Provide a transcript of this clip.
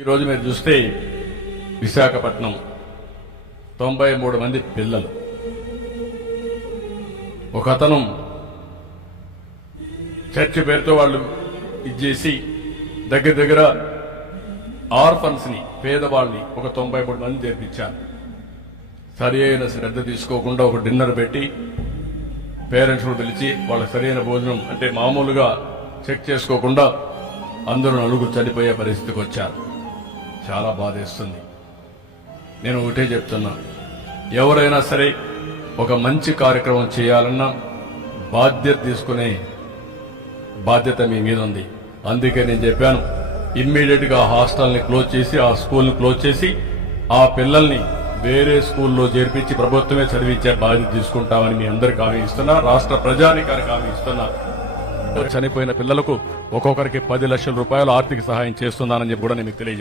ఈరోజు మీరు చూస్తే విశాఖపట్నం 93 మంది పిల్లలు, ఒక అతను చర్చ్ పేరుతో వాళ్ళు ఇచ్చేసి దగ్గర ఆర్ఫన్స్ ని, పేదవాళ్ళని ఒక 93 మంది చేర్పించారు. సరి అయిన శ్రద్ధ తీసుకోకుండా ఒక డిన్నర్ పెట్టి పేరెంట్స్ ను పిలిచి వాళ్ళ సరైన భోజనం అంటే మామూలుగా చెక్ చేసుకోకుండా అందరూ నలుగురు చనిపోయే పరిస్థితికి వచ్చారు. చాలా బాధేస్తుంది. నేను ఒకటే చెప్తున్నా, ఎవరైనా సరే ఒక మంచి కార్యక్రమం చేయాలన్నా బాధ్యత తీసుకునే బాధ్యత మీ మీద ఉంది. అందుకే నేను చెప్పాను, ఇమ్మీడియట్ గా హాస్టల్ని క్లోజ్ చేసి, ఆ స్కూల్ని క్లోజ్ చేసి, ఆ పిల్లల్ని వేరే స్కూల్లో చేర్పించి ప్రభుత్వమే చదివించే బాధ్యత తీసుకుంటామని మీ అందరికీ హామీ ఇస్తున్నా, రాష్ట్ర ప్రజానికానికి హామీ ఇస్తున్నా. చనిపోయిన పిల్లలకు ఒక్కొక్కరికి 10 లక్షల రూపాయలు ఆర్థిక సహాయం చేస్తున్నానని చెప్పి కూడా నేను మీకు తెలియజేస్తున్నాను.